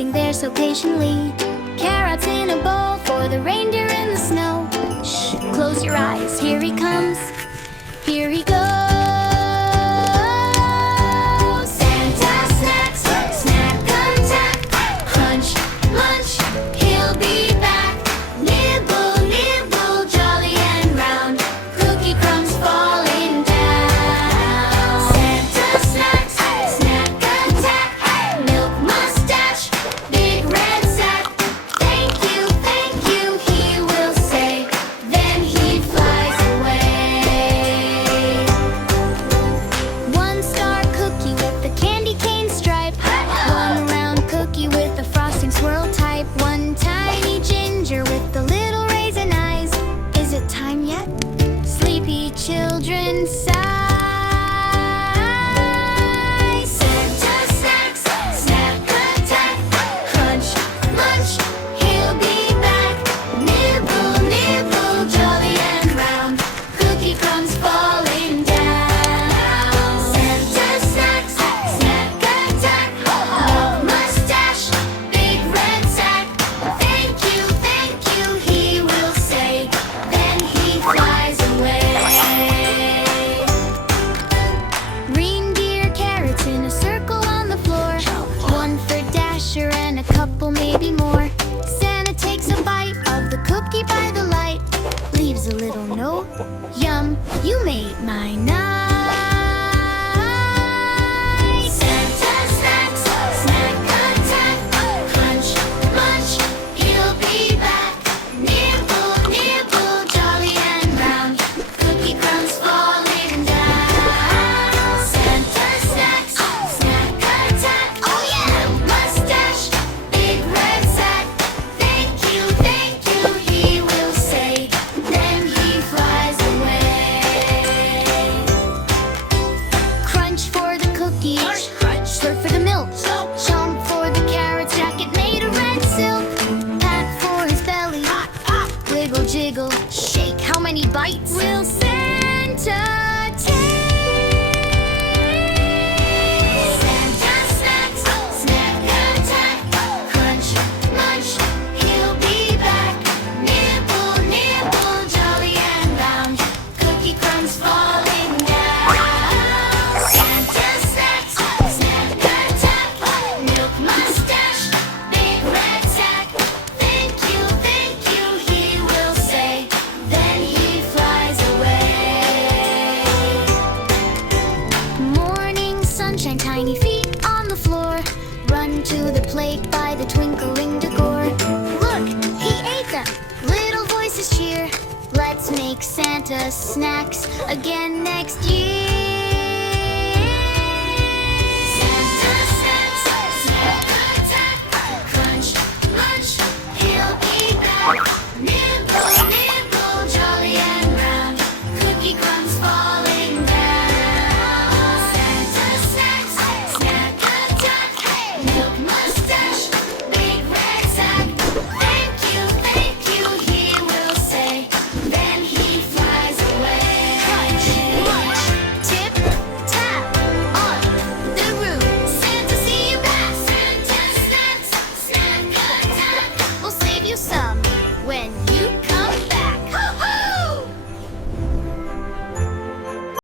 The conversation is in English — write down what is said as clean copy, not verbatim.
waiting there so patiently. Carrots in a bowl for the reindeer in the snow. Shh, close your eyes, here he comes. Here he goes. Santa snacks, snack attack. Crunch, munch, he'll be back. Nibble, nibble, jolly and round. Cookie crumbs falling down. Santa snacks, snack attack. Milk mustache, big red sack. Thank you, he will say. Then he flies away. One star cookie with the candy cane stripe. One round cookie with the frosting swirl type. One tiny ginger with the little raisin eyes. Is it time yet? Sleepy children sigh. Santa snacks, snack attack. Crunch, munch, he'll be back. Nibble, nibble, jolly and round. Cookie crumbs falling down. Santa snacks, snack attack. Milk mustache, big red sack. Thank you, he will say. Then he flies away. Reindeer carrots in a circle on the floor. One for Dasher and a couple, maybe more. Santa takes a bite of the cookie by the light. Leaves a little note. Yum, you made my night. Santa snacks, snack attack. Crunch, munch, he'll be back. Nibble, nibble, jolly and round. Cookie crumbs falling down. Santa snacks, snack attack. Oh yeah! Mustache, big red sack. Thank you, he will say. Then he flies away. Crunch for the cookies, slurp for the milk, chomp for the carrot jacket made of red silk. Pat for his belly, wiggle jiggle, shake. How many bites will Santa take? Santa snacks, snack attack. Crunch, munch, he'll be back. Nibble, nibble, jolly and round. Cookie crumbs falling down. Santa snacks, snack attack. Milk mustache, big red sack. Thank you, he will say. Then he flies away. Morning sunshine, tiny feet on the floor. Run to the plate by the twinkling decor. Look, he ate them. Little voices cheer. Let's make Santa snacks again next year.